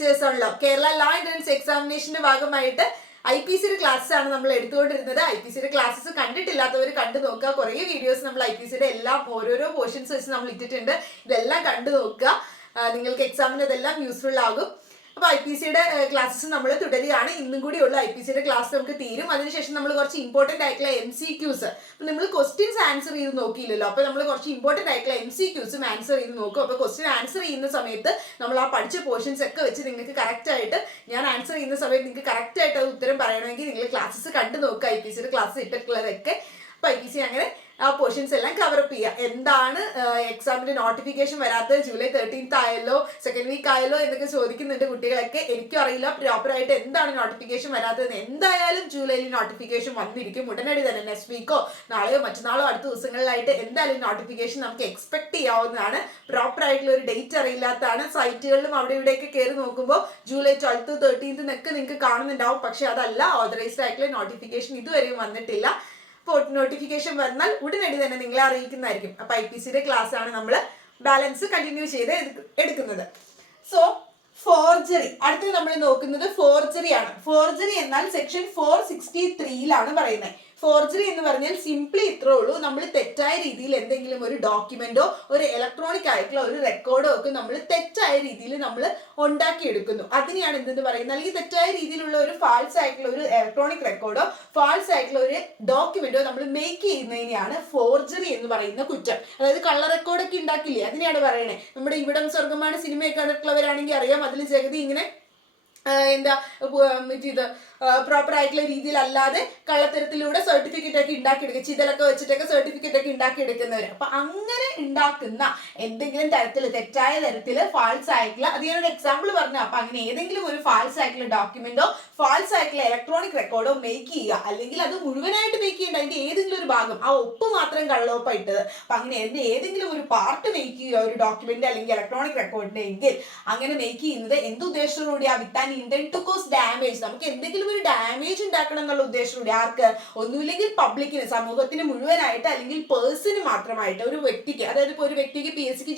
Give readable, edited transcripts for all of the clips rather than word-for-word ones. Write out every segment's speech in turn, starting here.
Lectures ആണല്ലോ. Kerala law entrance എക്സാമിനേഷന്റെ ഭാഗമായിട്ട് IPCയുടെ classes ആണ് നമ്മൾ എടുത്തുകൊണ്ടിരുന്നത്. IPCയുടെ ക്ലാസ്സസ് കണ്ടിട്ടില്ലാത്തവർ കണ്ടു നോക്കുക. കുറേ വീഡിയോസ് നമ്മൾ IPCയുടെ എല്ലാം ഓരോരോ പോർഷൻസ് വെച്ച് നമ്മൾ ഇട്ടിട്ടുണ്ട്. ഇതെല്ലാം കണ്ടു നോക്കുക. നിങ്ങൾക്ക് എക്സാമിന് ഇതെല്ലാം യൂസ്ഫുൾ ആകും. അപ്പോൾ IPCയുടെ ക്ലാസ്സസ് നമ്മൾ തുടരുകയാണ്. ഇന്നും കൂടി ഉള്ള IPCയുടെ ക്ലാസ് നമുക്ക് തീരും. അതിനുശേഷം നമ്മൾ കുറച്ച് ഇമ്പോർട്ടൻ്റ് ആയിട്ടുള്ള MCQs, അപ്പോൾ നമ്മൾ ക്വസ്റ്റ്യൻസ് ആൻസർ ചെയ്ത് നോക്കിയില്ലല്ലോ, അപ്പോൾ നമ്മൾ കുറച്ച് ഇമ്പോർട്ടൻ്റ് ആയിട്ടുള്ള MCQസും ആൻസർ ചെയ്ത് നോക്കും. അപ്പോൾ ക്വസ്റ്റ്യൻ ആൻസർ ചെയ്യുന്ന സമയത്ത് നമ്മൾ ആ പഠിച്ച പോർഷൻസ് ഒക്കെ വെച്ച് നിങ്ങൾക്ക് കറക്റ്റായിട്ട്, ഞാൻ ആൻസർ ചെയ്യുന്ന സമയത്ത് നിങ്ങൾക്ക് കറക്റ്റായിട്ട് അത് ഉത്തരം പറയണമെങ്കിൽ നിങ്ങൾ ക്ലാസ്സസ് കണ്ടു നോക്കുക. IPCയുടെ ക്ലാസ് ഇട്ടിട്ടുള്ളതൊക്കെ. അപ്പോൾ IPC അങ്ങനെ ആ പോർഷൻസ് എല്ലാം കവറപ്പ് ചെയ്യുക. എന്താണ് എക്സാമിന്റെ നോട്ടിഫിക്കേഷൻ വരാത്തത്, ജൂലൈ 13th ആയല്ലോ, സെക്കൻഡ് വീക്ക് ആയല്ലോ എന്നൊക്കെ ചോദിക്കുന്നുണ്ട് കുട്ടികളൊക്കെ. എനിക്കും അറിയില്ല പ്രോപ്പറായിട്ട് എന്താണ് നോട്ടിഫിക്കേഷൻ വരാത്തതെന്ന്. എന്തായാലും ജൂലൈയിൽ നോട്ടിഫിക്കേഷൻ വന്നിരിക്കും ഉടനടി തന്നെ. നെക്സ്റ്റ് വീക്കോ നാളെയോ മറ്റന്നാളോ അടുത്ത ദിവസങ്ങളിലായിട്ട് എന്തായാലും നോട്ടിഫിക്കേഷൻ നമുക്ക് എക്സ്പെക്ട് ചെയ്യാവുന്നതാണ്. പ്രോപ്പറായിട്ടുള്ള ഒരു ഡേറ്റ് അറിയില്ലാത്തതാണ്. സൈറ്റുകളിലും അവിടെ ഇവിടെയൊക്കെ കയറി നോക്കുമ്പോൾ ജൂലൈ 12th 13th എന്നൊക്കെ നിങ്ങൾക്ക് കാണുന്നുണ്ടാവും. പക്ഷെ അതല്ല, ഓതറൈസ്ഡ് ആയിട്ടുള്ള നോട്ടിഫിക്കേഷൻ ഇതുവരെയും വന്നിട്ടില്ല. നോട്ടിഫിക്കേഷൻ വന്നാൽ ഉടനടി തന്നെ നിങ്ങളെ അറിയിക്കുന്നതായിരിക്കും. അപ്പൊ IPCയുടെ ക്ലാസ് ആണ് നമ്മൾ ബാലൻസ് കണ്ടിന്യൂ ചെയ്ത് എടുക്കുന്നത്. സോ ഫോർജറി, അടുത്ത് നമ്മൾ നോക്കുന്നത് ഫോർജറി ആണ്. ഫോർജറി എന്നാൽ സെക്ഷൻ 463 പറയുന്നത്. ഫോർജറി എന്ന് പറഞ്ഞാൽ സിംപ്ലി ഇത്രേ ഉള്ളൂ, നമ്മൾ തെറ്റായ രീതിയിൽ എന്തെങ്കിലും ഒരു ഡോക്യുമെന്റോ ഒരു ഇലക്ട്രോണിക് ആയിട്ടുള്ള ഒരു റെക്കോർഡോ ഒക്കെ നമ്മൾ തെറ്റായ രീതിയിൽ നമ്മൾ ഉണ്ടാക്കിയെടുക്കുന്നു. അതിനെയാണ് എന്തെന്ന് പറയുന്നത്. അല്ലെങ്കിൽ തെറ്റായ രീതിയിലുള്ള ഒരു ഫാൾസ് ആയിട്ടുള്ള ഒരു ഇലക്ട്രോണിക് റെക്കോർഡോ ഫാൾസ് ആയിട്ടുള്ള ഒരു ഡോക്യുമെന്റോ നമ്മൾ മേക്ക് ചെയ്യുന്നതിനെയാണ് ഫോർജറി എന്ന് പറയുന്ന കുറ്റം. അതായത് കള്ള റെക്കോർഡൊക്കെ ഉണ്ടാക്കില്ലേ, അതിനെയാണ് പറയണേ. നമ്മുടെ ഇവിടം സ്വർഗമാണ് സിനിമയൊക്കെ കണ്ടിട്ടുള്ളവരാണെങ്കിൽ അറിയാം, അതിൽ ജഗതി ഇങ്ങനെ എന്താ ഇത് പ്രോപ്പർ ആയിട്ടുള്ള രീതിയിലല്ലാതെ കള്ളത്തരത്തിലൂടെ സർട്ടിഫിക്കറ്റ് ഒക്കെ ഉണ്ടാക്കിയെടുക്കുക, ചിതലൊക്കെ വെച്ചിട്ടൊക്കെ സർട്ടിഫിക്കറ്റ് ഒക്കെ ഉണ്ടാക്കിയെടുക്കുന്നവർ. അപ്പൊ അങ്ങനെ ഉണ്ടാക്കുന്ന എന്തെങ്കിലും തരത്തിൽ തെറ്റായ തരത്തിൽ ഫാൾസ് ആയിട്ടുള്ള, അത് ഞാനൊരു എക്സാമ്പിൾ പറഞ്ഞു. അപ്പൊ അങ്ങനെ ഏതെങ്കിലും ഒരു ഫാൾസ് ആയിട്ടുള്ള ഡോക്യുമെന്റോ ഫാൾസ് ആയിട്ടുള്ള ഇലക്ട്രോണിക് റെക്കോർഡോ മേക്ക് ചെയ്യുക, അല്ലെങ്കിൽ അത് മുഴുവനായിട്ട് മേക്ക് ചെയ്യേണ്ട അതിന്റെ ഏതെങ്കിലും ഒരു ഭാഗം, ആ ഒപ്പ് മാത്രം കള്ളൊപ്പായിട്ടത്, അപ്പൊ അങ്ങനെ ഏതെങ്കിലും ഒരു പാർട്ട് മേക്ക് ചെയ്യുക ഒരു ഡോക്യുമെന്റ് അല്ലെങ്കിൽ ഇലക്ട്രോണിക് റെക്കോർഡിന്റെ എങ്കിൽ അങ്ങനെ മേക്ക് ചെയ്യുന്നത് എന്തുദ്ദേശത്തോടുകൂടി with an intent to cause damage, നമുക്ക് എന്തെങ്കിലും ഒരു ഡാമേജ് ഉണ്ടാക്കണം എന്നുള്ള ഉദ്ദേശത്തോടെ. ആർക്ക്? ഒന്നുമില്ലെങ്കിൽ പബ്ലിക്കിന്, സമൂഹത്തിന് മുഴുവനായിട്ട്, അല്ലെങ്കിൽ പേഴ്സണ് മാത്രമായിട്ട്, ഒരു വ്യക്തിക്ക്. അതായത് ഇപ്പോൾ ഒരു വ്യക്തിക്ക് PSCക്ക്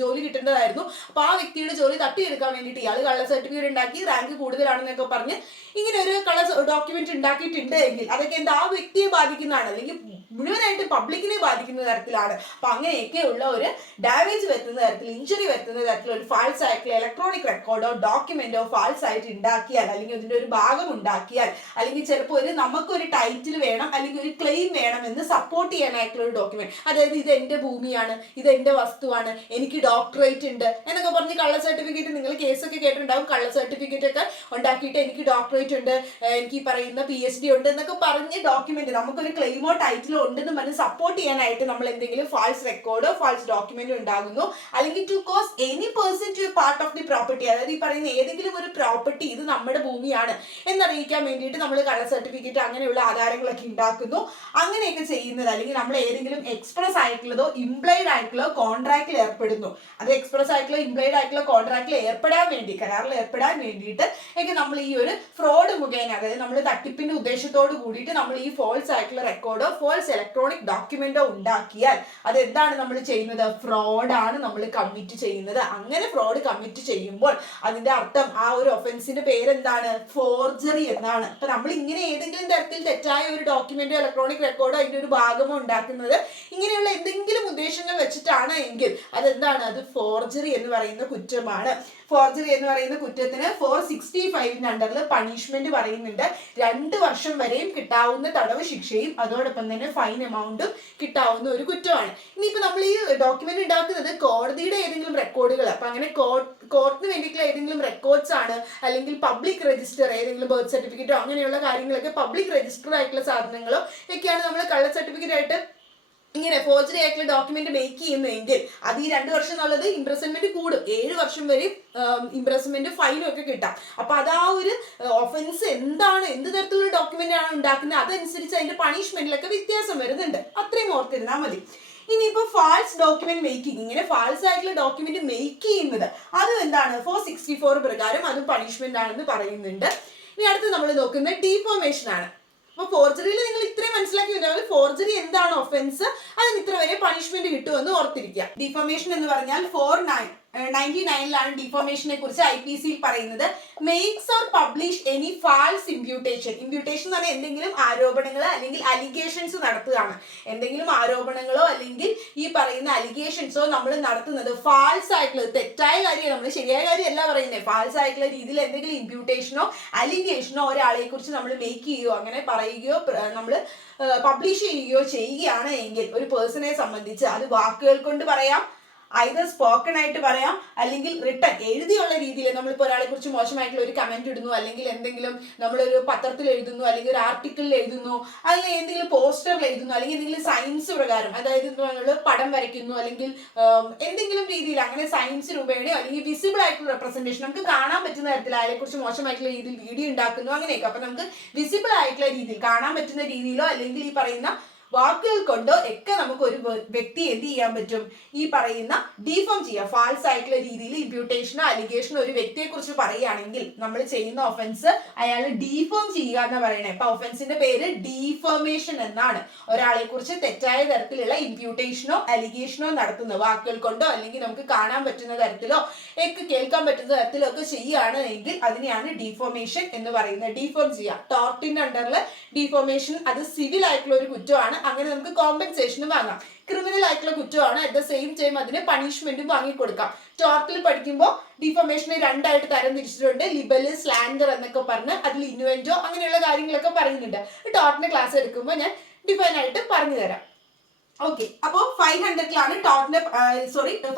ജോലി കിട്ടേണ്ടതായിരുന്നു. അപ്പൊ ആ വ്യക്തിയുടെ ജോലി തട്ടിയെടുക്കാൻ വേണ്ടിയിട്ട് ഇയാൾ കള്ള സർട്ടിഫിക്കറ്റ് ഉണ്ടാക്കി റാങ്ക് കൂടുതലാണെന്നൊക്കെ പറഞ്ഞ് ഇങ്ങനെ ഒരു കള്ള ഡോക്യുമെന്റ് ഉണ്ടാക്കിയിട്ടുണ്ട് എങ്കിൽ അതൊക്കെ എന്താ ആ വ്യക്തിയെ ബാധിക്കുന്നതാണ്, അല്ലെങ്കിൽ മുഴുവനായിട്ട് പബ്ലിക്കിനെ ബാധിക്കുന്ന തരത്തിലാണ്. അപ്പൊ അങ്ങനെയൊക്കെയുള്ള ഒരു ഡാമേജ് വരുത്തുന്ന തരത്തിൽ, ഇഞ്ചുറി വരുത്തുന്ന തരത്തിൽ ഒരു ഫാൾസ് ആയിട്ടുള്ള ഇലക്ട്രോണിക് റെക്കോർഡോ ഡോക്യുമെന്റോ ഫാൾസ് ആയിട്ട് ഉണ്ടാക്കിയാൽ, അല്ലെങ്കിൽ അതിന്റെ ഒരു ഭാഗം ഉണ്ടാക്കിയാൽ, അല്ലെങ്കിൽ ചിലപ്പോൾ നമുക്കൊരു ടൈറ്റിൽ വേണം, അല്ലെങ്കിൽ ഒരു ക്ലെയിം വേണം എന്ന് സപ്പോർട്ട് ചെയ്യാനായിട്ടുള്ള ഒരു ഡോക്യുമെന്റ്, അതായത് ഇത് എന്റെ ഭൂമിയാണ്, ഇത് എന്റെ വസ്തുവാണ്, എനിക്ക് ഡോക്ടറേറ്റ് ഉണ്ട് എന്നൊക്കെ പറഞ്ഞ് കള്ള സർട്ടിഫിക്കറ്റ്, നിങ്ങൾ കേസൊക്കെ കേട്ടിട്ടുണ്ടാവും, കള്ള സർട്ടിഫിക്കറ്റ് ഒക്കെ ഉണ്ടാക്കിയിട്ട് എനിക്ക് ഡോക്ടറേറ്റ് ഉണ്ട്, എനിക്ക് ഈ പറയുന്ന PhD ഉണ്ട് എന്നൊക്കെ പറഞ്ഞ് ഡോക്യുമെന്റ്, നമുക്കൊരു ക്ലെയിമോ ടൈറ്റിലോ ഉണ്ടെന്ന് പറഞ്ഞ് സപ്പോർട്ട് ചെയ്യാനായിട്ട് നമ്മൾ എന്തെങ്കിലും ഫാൾസ് റെക്കോർഡോ ഫാൾസ് ഡോക്യുമെന്റോ ഉണ്ടാകുന്നു. അല്ലെങ്കിൽ to cause any person to part of the property, അതായത് ഈ പറയുന്ന ഏതെങ്കിലും ഒരു പ്രോപ്പർട്ടി ഇത് നമ്മുടെ ഭൂമിയാണ് എന്നറിയിക്കാൻ വേണ്ടിയിട്ട് നമ്മൾ കള്ള സർട്ടിഫിക്കറ്റ് അങ്ങനെയുള്ള ആധാരങ്ങളൊക്കെ ഉണ്ടാക്കുന്നു. അങ്ങനെയൊക്കെ ചെയ്യുന്നത്, അല്ലെങ്കിൽ നമ്മൾ ഏതെങ്കിലും എക്സ്പ്രസ് ആയിട്ടുള്ളതോ ഇംപ്ലൈഡ് ആയിട്ടുള്ള കോൺട്രാക്റ്റിൽ ഏർപ്പെടുന്നു, അത് എക്സ്പ്രസ് ആയിട്ടുള്ള ഇംപ്ലൈഡ് ആയിട്ടുള്ള കോൺട്രാക്റ്റിൽ ഏർപ്പെടാൻ വേണ്ടി, കരാറിൽ ഏർപ്പെടാൻ വേണ്ടിയിട്ട് ഒക്കെ നമ്മൾ ഈ ഒരു ഫ്രോഡ് മുഖേന, അതായത് നമ്മൾ തട്ടിപ്പിന്റെ ഉദ്ദേശത്തോട് കൂടിയിട്ട് നമ്മൾ ഈ ഫോൾസ് ആയിട്ടുള്ള റെക്കോർഡോ ഫോൾസ് ഇലക്ട്രോണിക് ഡോക്യുമെന്റോ ഉണ്ടാക്കിയാൽ അതെന്താണ് നമ്മൾ ചെയ്യുന്നത്? ഫ്രോഡാണ് നമ്മൾ കമ്മിറ്റ് ചെയ്യുന്നത്. അങ്ങനെ ഫ്രോഡ് കമ്മിറ്റ് ചെയ്യുമ്പോൾ അതിന്റെ അർത്ഥം, ആ ഒരു ഒഫൻസിന്റെ പേരെന്താണ്? ഫോർജറി എന്നാണ്. അപ്പൊ നമ്മൾ ഇങ്ങനെ ഏതെങ്കിലും തരത്തിൽ തെറ്റായ ഒരു ഡോക്യുമെന്റോ ഇലക്ട്രോണിക് റെക്കോർഡോ അതിന്റെ ഒരു ഭാഗമോ ഉണ്ടാക്കുന്നത് ഇങ്ങനെയുള്ള എന്തെങ്കിലും ഉദ്ദേശങ്ങൾ വെച്ചിട്ടാണ് എങ്കിൽ അതെന്താണ്? അത് ഫോർജറി എന്ന് പറയുന്ന കുറ്റമാണ്. ഫോർജറി എന്ന് പറയുന്ന കുറ്റത്തിന് 465 അണ്ടറിൽ പണിഷ്മെന്റ് പറയുന്നുണ്ട്. 2 വർഷം വരെയും കിട്ടാവുന്ന തടവ് ശിക്ഷയും അതോടൊപ്പം തന്നെ ഫൈൻ എമൗണ്ടും കിട്ടാവുന്ന ഒരു കുറ്റമാണ്. ഇനിയിപ്പോ നമ്മൾ ഈ ഡോക്യുമെന്റ് ഉണ്ടാക്കുന്നത് കോടതിയുടെ ഏതെങ്കിലും റെക്കോർഡുകൾ, അപ്പൊ അങ്ങനെ കോർട്ടിന് വേണ്ടിയിട്ടുള്ള ഏതെങ്കിലും റെക്കോർഡ്സ് ആണ്, അല്ലെങ്കിൽ പബ്ലിക് രജിസ്റ്റർ, ഏതെങ്കിലും ബർത്ത് സർട്ടിഫിക്കറ്റോ അങ്ങനെയുള്ള കാര്യങ്ങളൊക്കെ പബ്ലിക് രജിസ്റ്റർ ആയിട്ടുള്ള സാധനങ്ങളോ ഒക്കെയാണ് നമ്മൾ കള്ള സർട്ടിഫിക്കറ്റ് ആയിട്ട് ഇങ്ങനെ ഫോർജറി ആയിട്ടുള്ള ഡോക്യുമെന്റ് മേക്ക് ചെയ്യുന്നതെങ്കിൽ അത് ഈ 2 വർഷം എന്നുള്ളത് ഇംപ്രസൺമെന്റ് കൂടും, 7 വർഷം വരെ ഇംപ്രസൺമെന്റ് ഫൈനും ഒക്കെ കിട്ടാം. അപ്പൊ അത് ആ ഒരു ഒഫൻസ് എന്താണ്, എന്ത് തരത്തിലുള്ള ഡോക്യുമെന്റ് ആണ് ഉണ്ടാക്കുന്നത് അതനുസരിച്ച് അതിന്റെ പണിഷ്മെന്റിലൊക്കെ വ്യത്യാസം വരുന്നുണ്ട്. അത്രയും ഓർത്തിരുന്നാൽ മതി. ഇനിയിപ്പോ ഫാൾസ് ഡോക്യുമെന്റ് മേക്കിംഗ്, ഇങ്ങനെ ഫാൾസ് ആയിട്ടുള്ള ഡോക്യുമെന്റ് മേക്ക് ചെയ്യുന്നത് അതും എന്താണ്? 464 പ്രകാരം അതും പണിഷ്മെന്റ് ആണെന്ന് പറയുന്നുണ്ട്. ഇനി അടുത്ത് നമ്മൾ നോക്കുന്നത് ഡീഫോമേഷൻ ആണ്. അപ്പൊ ഫോർജറിയിൽ നിങ്ങൾ ഇത്രയും മനസ്സിലാക്കി കഴിഞ്ഞാൽ ഫോർജറി എന്താണ് ഒഫൻസ്, അതിന് ഇത്ര വരെ പണിഷ്മെന്റ് കിട്ടുമെന്ന് ഓർത്തിരിക്കുക. ഡിഫമേഷൻ എന്ന് പറഞ്ഞാൽ 99 ഡിഫോമേഷനെ കുറിച്ച് IPC പറയുന്നത്. Makes or publish any false imputation. Imputation എന്ന് പറഞ്ഞാൽ എന്തെങ്കിലും ആരോപണങ്ങൾ അല്ലെങ്കിൽ അലിഗേഷൻസ് നടത്തുകയാണ്. എന്തെങ്കിലും ആരോപണങ്ങളോ അല്ലെങ്കിൽ ഈ പറയുന്ന അലിഗേഷൻസോ നമ്മൾ നടത്തുന്നത് ഫാൾസ് ആയിട്ടുള്ള തെറ്റായ കാര്യം, നമ്മൾ ശരിയായ കാര്യമല്ല പറയുന്നത്, ഫാൾസ് ആയിട്ടുള്ള രീതിയിൽ എന്തെങ്കിലും ഇമ്പ്യൂട്ടേഷനോ അലിഗേഷനോ ഒരാളെ കുറിച്ച് നമ്മൾ മേക്ക് ചെയ്യുകയോ അങ്ങനെ പറയുകയോ നമ്മൾ പബ്ലിഷ് ചെയ്യുകയോ ചെയ്യുകയാണ് എങ്കിൽ ഒരു പേഴ്സണെ സംബന്ധിച്ച് അത് വാക്കുകൾ കൊണ്ട് പറയാം, ഐദർ സ്പോക്കൺ ആയിട്ട് പറയാം, അല്ലെങ്കിൽ റിട്ടൺ എഴുതിയുള്ള രീതിയിൽ. നമ്മളിപ്പോൾ ഒരാളെ കുറിച്ച് മോശമായിട്ടുള്ള ഒരു കമന്റ് ഇടുന്നു, അല്ലെങ്കിൽ എന്തെങ്കിലും നമ്മളൊരു പത്രത്തിൽ എഴുതുന്നു, അല്ലെങ്കിൽ ഒരു ആർട്ടിക്കിളിൽ എഴുതുന്നു, അല്ലെങ്കിൽ എന്തെങ്കിലും പോസ്റ്ററിൽ എഴുതുന്നു, അല്ലെങ്കിൽ എന്തെങ്കിലും സയൻസ് പ്രകാരം, അതായത് നമ്മൾ പടം വരയ്ക്കുന്നു, അല്ലെങ്കിൽ എന്തെങ്കിലും രീതിയിൽ അങ്ങനെ സയൻസ് രൂപേണയോ അല്ലെങ്കിൽ വിസിബിൾ ആയിട്ടുള്ള റെപ്രസെന്റേഷൻ, നമുക്ക് കാണാൻ പറ്റുന്ന തരത്തിൽ അയാളെ കുറിച്ച് മോശമായിട്ടുള്ള രീതിയിൽ വീഡിയോ ഉണ്ടാക്കുന്നു, അങ്ങനെയൊക്കെ. അപ്പൊ നമുക്ക് വിസിബിൾ ആയിട്ടുള്ള രീതിയിൽ കാണാൻ പറ്റുന്ന രീതിയിലോ അല്ലെങ്കിൽ ഈ പറയുന്ന വാക്കുകൾ കൊണ്ടോ ഒക്കെ നമുക്ക് ഒരു വ്യക്തി എന്ത് ചെയ്യാൻ പറ്റും, ഈ പറയുന്ന ഡീഫോം ചെയ്യാം. ഫാൾസ് ആയിട്ടുള്ള രീതിയിൽ ഇമ്പ്യൂട്ടേഷനോ അലിഗേഷനോ ഒരു വ്യക്തിയെ കുറിച്ച് പറയുകയാണെങ്കിൽ നമ്മൾ ചെയ്യുന്ന ഒഫൻസ് അയാൾ ഡീഫോം ചെയ്യുക എന്ന് പറയണേ. അപ്പൊ ഒഫൻസിന്റെ പേര് ഡീഫോമേഷൻ എന്നാണ്. ഒരാളെ കുറിച്ച് തെറ്റായ തരത്തിലുള്ള ഇമ്പ്യൂട്ടേഷനോ അലിഗേഷനോ നടത്തുന്നത് വാക്കുകൾ കൊണ്ടോ അല്ലെങ്കിൽ നമുക്ക് കാണാൻ പറ്റുന്ന തരത്തിലോ ഒക്കെ കേൾക്കാൻ പറ്റുന്ന തരത്തിലോ ഒക്കെ ചെയ്യുകയാണ് എങ്കിൽ അതിനെയാണ് ഡീഫോമേഷൻ എന്ന് പറയുന്നത്. ഡീഫോം ചെയ്യുക. ടോർട്ടിന്റെ അണ്ടറിൽ ഡീഫോമേഷൻ അത് സിവിൽ ആയിട്ടുള്ള ഒരു കുറ്റമാണ്. അങ്ങനെ നമുക്ക് കോമ്പൻസേഷനും വാങ്ങാം. ക്രിമിനൽ ആയിട്ടുള്ള കുറ്റമാണ്. അറ്റ് ദ സെയിം ടൈം അതിന് പണിഷ്മെന്റും വാങ്ങിക്കൊടുക്കാം. ടോർട്ടിൽ പഠിക്കുമ്പോൾ ഡിഫോമേഷനെ രണ്ടായിട്ട് തരം തിരിച്ചിട്ടുണ്ട്. ലിബല്, സ്ലാൻഡർ എന്നൊക്കെ പറഞ്ഞ് അതിൽ ഇൻവെന്റോ അങ്ങനെയുള്ള കാര്യങ്ങളൊക്കെ പറയുന്നുണ്ട്. ടോർട്ടിന്റെ ക്ലാസ് എടുക്കുമ്പോൾ ഞാൻ ഡിഫൈൻ ആയിട്ട് പറഞ്ഞു തരാം. ഓക്കെ, അപ്പോൾ 500ലാണ്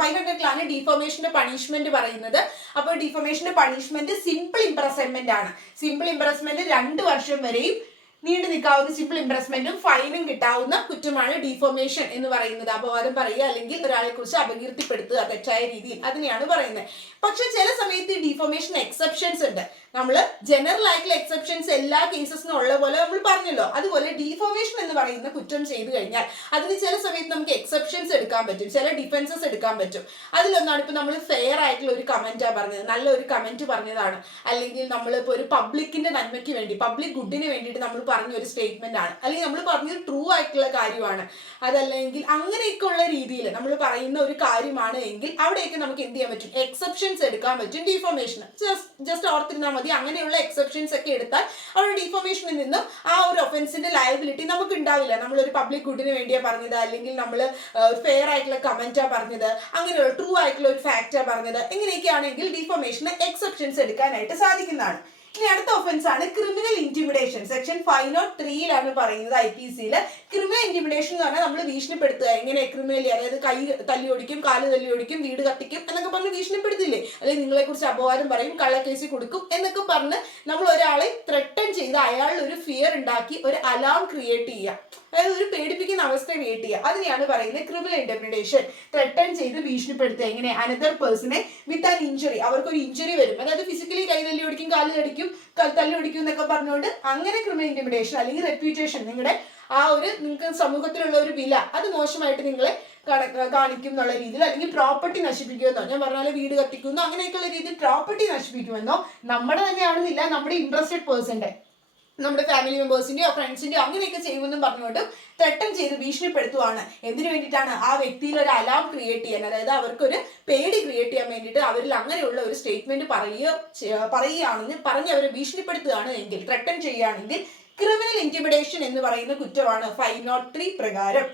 500ലാണ് ഡിഫോമേഷന്റെ പണിഷ്മെന്റ് പറയുന്നത്. അപ്പോൾ ഡിഫോമേഷന്റെ പണിഷ്മെന്റ് സിമ്പിൾ ഇംപ്രസൺമെന്റ് ആണ്. സിമ്പിൾ ഇംപ്രസ്മെന്റ് 2 വർഷം വരെയും നീണ്ടു നിൽക്കാവുന്ന സിമ്പിൾ ഇംപ്രസ്മെന്റും ഫൈനും കിട്ടാവുന്ന കുറ്റമാണ് ഡിഫോമേഷൻ എന്ന് പറയുന്നത്. അപവാദം പറയുക അല്ലെങ്കിൽ ഒരാളെ കുറിച്ച് അപകീർത്തിപ്പെടുത്തുക തെറ്റായ രീതിയിൽ, അതിനെയാണ് പറയുന്നത്. പക്ഷെ ചില സമയത്ത് ഡിഫോമേഷൻ എക്സെപ്ഷൻസ് ഉണ്ട്. നമ്മൾ ജനറൽ ആയിട്ടുള്ള എക്സെപ്ഷൻസ് എല്ലാ കേസസിനും ഉള്ള പോലെ നമ്മൾ പറഞ്ഞല്ലോ, അതുപോലെ ഡിഫോമേഷൻ എന്ന് പറയുന്ന കുറ്റം ചെയ്തു കഴിഞ്ഞാൽ അതിന് ചില സമയത്ത് നമുക്ക് എക്സെപ്ഷൻസ് എടുക്കാൻ പറ്റും, ചില ഡിഫൻസസ് എടുക്കാൻ പറ്റും. അതിലൊന്നാണ് ഇപ്പൊ നമ്മൾ ഫെയർ ആയിട്ടുള്ള ഒരു കമന്റാ പറഞ്ഞത്, നല്ല ഒരു കമന്റ് പറഞ്ഞതാണ്, അല്ലെങ്കിൽ നമ്മളിപ്പോൾ ഒരു പബ്ലിക്കിന്റെ നന്മയ്ക്ക് വേണ്ടി പബ്ലിക് ഗുഡിന് വേണ്ടിയിട്ട് നമ്മൾ പറഞ്ഞ ഒരു സ്റ്റേറ്റ്മെന്റ് ആണ്, അല്ലെങ്കിൽ നമ്മൾ പറഞ്ഞത് ട്രൂ ആയിട്ടുള്ള കാര്യമാണ്, അതല്ലെങ്കിൽ അങ്ങനെയൊക്കെ ഉള്ള രീതിയിൽ നമ്മൾ പറയുന്ന ഒരു കാര്യമാണ് എങ്കിൽ അവിടെയൊക്കെ നമുക്ക് എന്ത് ചെയ്യാൻ പറ്റും, എക്സെപ്ഷൻസ് എടുക്കാൻ പറ്റും ഡിഫോമേഷൻ. ജസ്റ്റ് ഓർത്തിരുന്നാൽ മതി. അങ്ങനെയുള്ള എക്സെപ്ഷൻസ് ഒക്കെ എടുത്താൽ അവിടെ ഡിഫോമേഷനിൽ നിന്നും ആ ഒരു ഒഫൻസിന്റെ ലയബിലിറ്റി നമുക്ക് ഉണ്ടാവില്ല. നമ്മളൊരു പബ്ലിക് ഗുഡിന് വേണ്ടിയാ പറഞ്ഞത്, അല്ലെങ്കിൽ നമ്മൾ ഫെയർ ആയിട്ടുള്ള കമന്റാ പറഞ്ഞത്, അങ്ങനെയുള്ള ട്രൂ ആയിട്ടുള്ള ഒരു ഫാക്റ്റാ പറഞ്ഞത്, എങ്ങനെയൊക്കെയാണെങ്കിൽ ഡിഫോമേഷന് എക്സെപ്ഷൻസ് എടുക്കാനായിട്ട് സാധിക്കുന്നതാണ്. ഇനി അടുത്ത ഒഫൻസ് ആണ് ക്രിമിനൽ ഇന്റിമിഡേഷൻ. സെക്ഷൻ 503 പറയുന്നത് IPCയിൽ. ക്രിമിനൽ ഇന്റിമിഡേഷൻ എന്ന് പറഞ്ഞാൽ നമ്മൾ ഭീഷണിപ്പെടുത്തുക. എങ്ങനെ ക്രിമിനലി, അതായത് കൈ തല്ലി ഒടിക്കും, കാല് തല്ലി ഒടിക്കും, വീട് കത്തിക്കും എന്നൊക്കെ പറഞ്ഞ് ഭീഷണിപ്പെടുത്തില്ലേ, അല്ലെങ്കിൽ നിങ്ങളെ കുറിച്ച് അപവാദം പറയും, കള്ളക്കേസിൽ കൊടുക്കും എന്നൊക്കെ പറഞ്ഞ് നമ്മൾ ഒരാളെ ത്രെട്ടൺ ചെയ്ത് അയാളിൽ ഒരു ഫിയർ ഉണ്ടാക്കി ഒരു അലാം ക്രിയേറ്റ് ചെയ്യുക, അതായത് ഒരു പേടിപ്പിക്കുന്ന അവസ്ഥ ക്രിയേറ്റ് ചെയ്യുക, അതിനെയാണ് പറയുന്നത് ക്രിമിനൽ ഇന്റർപ്രിട്ടേഷൻ. ത്രെട്ടൺ ചെയ്ത് ഭീഷണിപ്പെടുത്തുക. എങ്ങനെ അനദർ പേഴ്സണെ വിത്ത് ആൻ ഇഞ്ചുറി, അവർക്കൊരു ഇഞ്ചുറി വരും, അതായത് ഫിസിക്കലി കൈ തല്ലി ഒടിക്കും, കാല് തടിക്കും, തല്ലി ഒടിക്കും എന്നൊക്കെ പറഞ്ഞുകൊണ്ട് അങ്ങനെ ക്രിമിനൽ ഇന്റിമിഡേഷൻ അല്ലെങ്കിൽ റെപ്യൂട്ടേഷൻ, നിങ്ങളുടെ ആ ഒരു നിങ്ങൾക്ക് സമൂഹത്തിലുള്ള ഒരു വില അത് മോശമായിട്ട് നിങ്ങളെ കാണിക്കും എന്നുള്ള രീതിയിൽ, അല്ലെങ്കിൽ പ്രോപ്പർട്ടി നശിപ്പിക്കുമെന്നോ, ഞാൻ പറഞ്ഞാൽ വീട് കത്തിക്കുന്നോ അങ്ങനെയൊക്കെയുള്ള രീതിയിൽ പ്രോപ്പർട്ടി നശിപ്പിക്കുമെന്നോ, നമ്മുടെ തന്നെ ആണെന്നില്ല, നമ്മുടെ ഇൻട്രസ്റ്റഡ് പേഴ്സന്റെ, നമ്മുടെ ഫാമിലി മെമ്പേഴ്സിന്റെയോ ഫ്രണ്ട്സിന്റെയോ അങ്ങനെയൊക്കെ ചെയ്യുമെന്നും പറഞ്ഞുകൊണ്ട് ത്രട്ടൺ ചെയ്ത് ഭീഷണിപ്പെടുത്തുവാണ്. എന്തിനു വേണ്ടിയിട്ടാണ്, ആ വ്യക്തിയിൽ ഒരു അലാം ക്രിയേറ്റ് ചെയ്യാൻ, അതായത് അവർക്കൊരു പേടി ക്രിയേറ്റ് ചെയ്യാൻ വേണ്ടിയിട്ട് അവരിൽ അങ്ങനെയുള്ള ഒരു സ്റ്റേറ്റ്മെന്റ് പറയുകയാണെന്ന് പറഞ്ഞ് അവരെ ഭീഷണിപ്പെടുത്തുകയാണ് എങ്കിൽ, ത്രട്ടൺ ചെയ്യുകയാണെങ്കിൽ ക്രിമിനൽ ഇന്റിമിഡേഷൻ എന്ന് പറയുന്ന കുറ്റമാണ് 503 പ്രകാരം.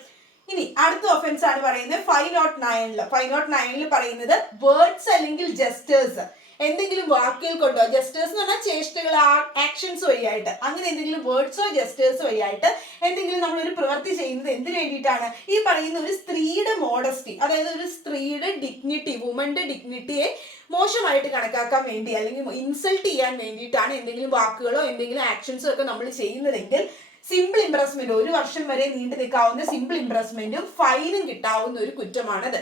ഇനി അടുത്ത ഒഫൻസ് ആണ് പറയുന്നത് 509. 509 പറയുന്നത് വേർഡ്സ് അല്ലെങ്കിൽ ജസ്റ്റേഴ്സ്, എന്തെങ്കിലും വാക്കുകൾ കൊണ്ടോ, ജസ്റ്റേഴ്സ് എന്ന് പറഞ്ഞാൽ ചേഷ്ടകൾ, ആക്ഷൻസ് വഴിയായിട്ട്, അങ്ങനെ എന്തെങ്കിലും വേർഡ്സോ ജസ്റ്റേഴ്സോ വഴിയായിട്ട് എന്തെങ്കിലും നമ്മളൊരു പ്രവൃത്തി ചെയ്യുന്നത് എന്തിനു വേണ്ടിയിട്ടാണ്, ഈ പറയുന്ന ഒരു സ്ത്രീയുടെ മോഡസ്റ്റി, അതായത് ഒരു സ്ത്രീയുടെ ഡിഗ്നിറ്റി, വുമന്റെ ഡിഗ്നിറ്റിയെ മോശമായിട്ട് കണക്കാക്കാൻ വേണ്ടി അല്ലെങ്കിൽ ഇൻസൾട്ട് ചെയ്യാൻ വേണ്ടിയിട്ടാണ് എന്തെങ്കിലും വാക്കുകളോ എന്തെങ്കിലും ആക്ഷൻസോ ഒക്കെ നമ്മൾ ചെയ്യുന്നതെങ്കിൽ സിമ്പിൾ ഇംപ്രസ്മെന്റ്, 1 വർഷം വരെ നീണ്ടു നിൽക്കാവുന്ന സിമ്പിൾ ഇംപ്രസ്മെന്റും ഫൈനും കിട്ടാവുന്ന ഒരു കുറ്റമാണത്.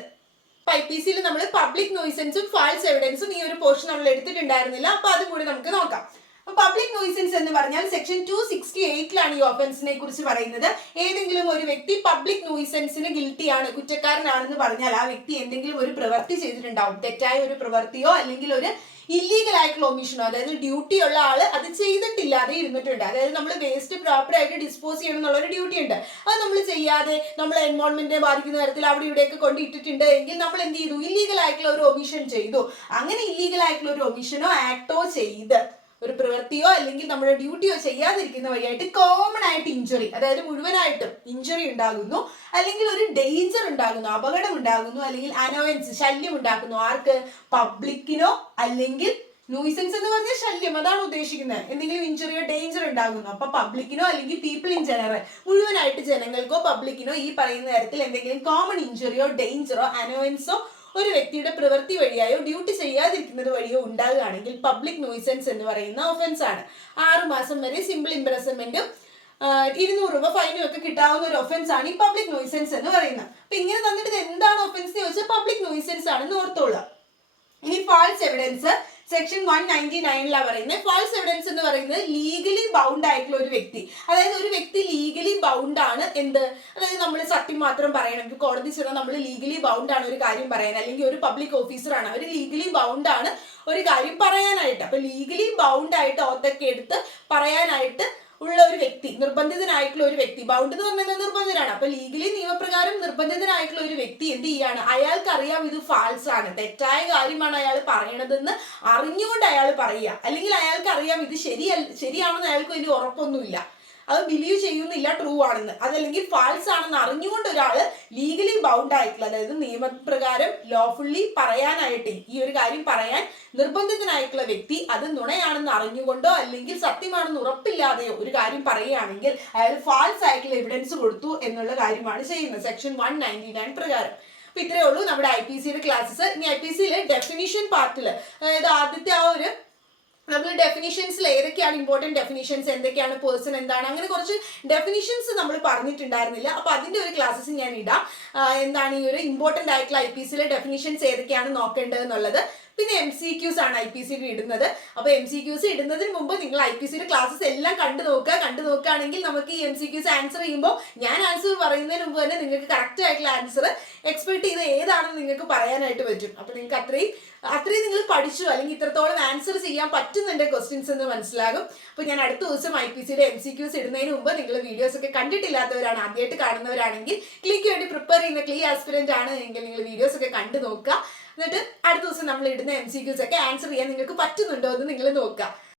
IPCയിൽ നമ്മൾ പബ്ലിക് നോയിസൻസും ഫാൾസ് എവിഡൻസും ഈ ഒരു പോർഷൻ നമ്മൾ എടുത്തിട്ടുണ്ടായിരുന്നില്ല, അപ്പൊ അതും കൂടി നമുക്ക് നോക്കാം. പബ്ലിക് നോയിസൻസ് എന്ന് പറഞ്ഞാൽ സെക്ഷൻ 268 ഈ ഒഫൻസിനെ കുറിച്ച് പറയുന്നത്. ഏതെങ്കിലും ഒരു വ്യക്തി പബ്ലിക് നോയിസൻസിന് ഗിൽറ്റിയാണ്, കുറ്റക്കാരനാണെന്ന് പറഞ്ഞാൽ ആ വ്യക്തി എന്തെങ്കിലും ഒരു പ്രവൃത്തി ചെയ്തിട്ടുണ്ടാവും, തെറ്റായ ഒരു പ്രവൃത്തിയോ അല്ലെങ്കിൽ ഒരു ഇല്ലീഗൽ ആയിട്ടുള്ള ഒമിഷനോ, അതായത് ഡ്യൂട്ടി ഉള്ള ആള് അത് ചെയ്തിട്ടില്ലാതെ ഇരുന്നിട്ടുണ്ട്, അതായത് നമ്മൾ വേസ്റ്റ് പ്രോപ്പർ ആയിട്ട് ഡിസ്പോസ് ചെയ്യണം എന്നുള്ളൊരു ഡ്യൂട്ടി ഉണ്ട്, അത് നമ്മൾ ചെയ്യാതെ നമ്മൾ എൻവയോൺമെന്റിനെ ബാധിക്കുന്ന തരത്തിൽ അവിടെ ഇവിടെയൊക്കെ കൊണ്ടിട്ടിട്ടുണ്ട് എങ്കിൽ നമ്മൾ എന്ത് ചെയ്തു, ഇല്ലീഗൽ ആയിട്ടുള്ള ഒരു ഒമിഷൻ ചെയ്തു. അങ്ങനെ ഇല്ലീഗൽ ആയിട്ടുള്ള ഒരു ഒമിഷനോ ആക്ടോ ചെയ്ത് ഒരു പ്രവൃത്തിയോ അല്ലെങ്കിൽ നമ്മുടെ ഡ്യൂട്ടിയോ ചെയ്യാതിരിക്കുന്ന വഴിയായിട്ട് കോമൺ ആയിട്ട് ഇഞ്ചുറി, അതായത് മുഴുവനായിട്ടും ഇഞ്ചുറി ഉണ്ടാകുന്നു, അല്ലെങ്കിൽ ഒരു ഡേഞ്ചർ ഉണ്ടാകുന്നു, അപകടം ഉണ്ടാകുന്നു, അല്ലെങ്കിൽ അനോയൻസ് ശല്യം ഉണ്ടാക്കുന്നു. ആർക്ക്? പബ്ലിക്കിനോ അല്ലെങ്കിൽ ന്യൂസൻസ് എന്ന് പറഞ്ഞാൽ ശല്യം, അതാണ് ഉദ്ദേശിക്കുന്നത്. എന്തെങ്കിലും ഇഞ്ചുറിയോ ഡേഞ്ചർ ഉണ്ടാകുന്നു. അപ്പൊ പബ്ലിക്കിനോ അല്ലെങ്കിൽ പീപ്പിൾ ഇൻ ജനറൽ, മുഴുവനായിട്ട് ജനങ്ങൾക്കോ പബ്ലിക്കിനോ ഈ പറയുന്ന തരത്തിൽ എന്തെങ്കിലും കോമൺ ഇഞ്ചുറിയോ ഡേഞ്ചറോ അനോയൻസോ ഒരു വ്യക്തിയുടെ പ്രവൃത്തി വഴിയായോ ഡ്യൂട്ടി ചെയ്യാതിരിക്കുന്നത് വഴിയോ ഉണ്ടാകുകയാണെങ്കിൽ പബ്ലിക് ന്യൂസൻസ് എന്ന് പറയുന്ന ഒഫൻസ് ആണ്. 6 മാസം വരെ സിമ്പിൾ ഇംപ്രസൺമെന്റും 200 രൂപ ഫൈനും ഒക്കെ കിട്ടാവുന്ന ഒരു ഒഫൻസ് ആണ് ഈ പബ്ലിക് ന്യൂസൻസ് എന്ന് പറയുന്നത്. അപ്പൊ ഇങ്ങനെ തന്നിട്ട് ഇത് എന്താണ് ഒഫൻസ് എന്ന് ചോദിച്ചാൽ പബ്ലിക് ന്യൂസൻസ് ആണെന്ന് ഓർത്തോളുക. ഇനി ഫാൾസ് എവിഡൻസ് സെക്ഷൻ 199 പറയുന്നത്. ഫാൾസ് എവിഡൻസ് എന്ന് പറയുന്നത് ലീഗലി ബൗണ്ട് ആയിട്ടുള്ള ഒരു വ്യക്തി, അതായത് ഒരു വ്യക്തി ലീഗലി ബൗണ്ട് ആണ് എന്ത്, അതായത് നമ്മൾ സത്യം മാത്രം പറയണം. കോടതി ചെന്നാൽ നമ്മൾ ലീഗലി ബൗണ്ട് ആണ് ഒരു കാര്യം പറയാൻ, അല്ലെങ്കിൽ ഒരു പബ്ലിക് ഓഫീസറാണ് അവർ ലീഗലി ബൗണ്ട് ആണ് ഒരു കാര്യം പറയാനായിട്ട്. അപ്പൊ ലീഗലി ബൗണ്ട് ആയിട്ട് ഓത്തൊക്കെ എടുത്ത് പറയാനായിട്ട് ഉള്ള ഒരു വ്യക്തി, നിർബന്ധിതനായിട്ടുള്ള ഒരു വ്യക്തി, ബൗണ്ട് എന്ന് പറഞ്ഞാൽ നിർബന്ധിതനാണ്. അപ്പൊ ലീഗലി നിയമപ്രകാരം നിർബന്ധിതനായിട്ടുള്ള ഒരു വ്യക്തി എന്ത് ചെയ്യാണ്, അയാൾക്ക് അറിയാം ഇത് ഫാൾസ് ആണ്, തെറ്റായ കാര്യമാണ് അയാൾ പറയണതെന്ന് അറിഞ്ഞുകൊണ്ട് അയാൾ പറയുക, അല്ലെങ്കിൽ അയാൾക്ക് അറിയാം ഇത് ശരിയാണെന്ന് അയാൾക്ക് വലിയ ഉറപ്പൊന്നുമില്ല, അത് ബിലീവ് ചെയ്യുന്നില്ല ട്രൂ ആണെന്ന്, അതല്ലെങ്കിൽ ഫാൾസ് ആണെന്ന് അറിഞ്ഞുകൊണ്ട് ഒരാൾ ലീഗലി ബൗണ്ട് ആയിട്ടുള്ള, അതായത് നിയമപ്രകാരം ലോഫുള്ളി പറയാനായിട്ട് ഈ ഒരു കാര്യം പറയാൻ നിർബന്ധിതനായിട്ടുള്ള വ്യക്തി അത് നുണയാണെന്ന് അറിഞ്ഞുകൊണ്ടോ അല്ലെങ്കിൽ സത്യമാണെന്ന് ഉറപ്പില്ലാതെയോ ഒരു കാര്യം പറയുകയാണെങ്കിൽ അയാൾ ഫാൾസ് ആയിട്ടുള്ള എവിഡൻസ് കൊടുത്തു എന്നുള്ള കാര്യമാണ് ചെയ്യുന്നത് സെക്ഷൻ 199 പ്രകാരം. അപ്പൊ ഇത്രയേ ഉള്ളൂ നമ്മുടെ IPCയുടെ ക്ലാസ്സസ്. ഇനി IPCയിലെ ഡെഫിനിഷൻ പാർട്ടിൽ, അതായത് ആദ്യത്തെ ആ ഒരു നമ്മൾ ഡെഫിനിഷൻസിൽ ഏതൊക്കെയാണ് ഇമ്പോർട്ടൻറ്റ് ഡെഫിനിഷൻസ്, എന്തൊക്കെയാണ് പേഴ്സൺ എന്താണ്, അങ്ങനെ കുറച്ച് ഡെഫിനിഷൻസ് നമ്മൾ പറഞ്ഞിട്ടുണ്ടായിരുന്നില്ല. അപ്പൊ അതിന്റെ ഒരു ക്ലാസ്സസ് ഞാൻ ഇടാം. എന്താണ് ഈ ഒരു ഇമ്പോർട്ടൻ്റ് ആയിട്ടുള്ള IPCയിലെ ഡെഫിനിഷൻസ് ഏതൊക്കെയാണ് നോക്കേണ്ടത് എന്നുള്ളത്. പിന്നെ MCQs ആണ് IPCയിൽ ഇടുന്നത്. അപ്പൊ MCQs ഇടുന്നതിന് മുമ്പ് നിങ്ങൾ IPCയുടെ ക്ലാസ്സസ് എല്ലാം കണ്ടു നോക്കുകയാണെങ്കിൽ നമുക്ക് ഈ MCQs ആൻസർ ചെയ്യുമ്പോൾ ഞാൻ ആൻസർ പറയുന്നതിന് മുമ്പ് തന്നെ നിങ്ങൾക്ക് കറക്റ്റ് ആയിട്ടുള്ള ആൻസർ എക്സ്പെക്ട് ചെയ്ത് ഏതാണെന്ന് നിങ്ങൾക്ക് പറയാനായിട്ട് പറ്റും. അപ്പൊ നിങ്ങൾക്ക് അത്രയും നിങ്ങൾ പഠിച്ചു, അല്ലെങ്കിൽ ഇത്രത്തോളം ആൻസർ ചെയ്യാൻ പറ്റുന്നുണ്ട് ക്വസ്റ്റ്യൻസ് എന്ന് മനസ്സിലാകും. അപ്പൊ ഞാൻ അടുത്ത ദിവസം IPCയുടെ MCQs ഇടുന്നതിന് മുമ്പ് നിങ്ങൾ വീഡിയോസ് ഒക്കെ കണ്ടിട്ടില്ലാത്തവരാണ്, ആദ്യമായിട്ട് കാണുന്നവരാണെങ്കിൽ ക്ലിക്ക് വേണ്ടി പ്രിപ്പയർ ചെയ്യുന്ന ക്ലീ ആസ്പിരന്റ് ആണ് എങ്കിൽ നിങ്ങൾ വീഡിയോസ് ഒക്കെ കണ്ടു നോക്കുക. എന്നിട്ട് അടുത്ത ദിവസം നമ്മൾ ഇടുന്ന MCQs ഒക്കെ ആൻസർ ചെയ്യാൻ നിങ്ങൾക്ക് പറ്റുന്നുണ്ടോ എന്ന് നിങ്ങൾ നോക്കുക.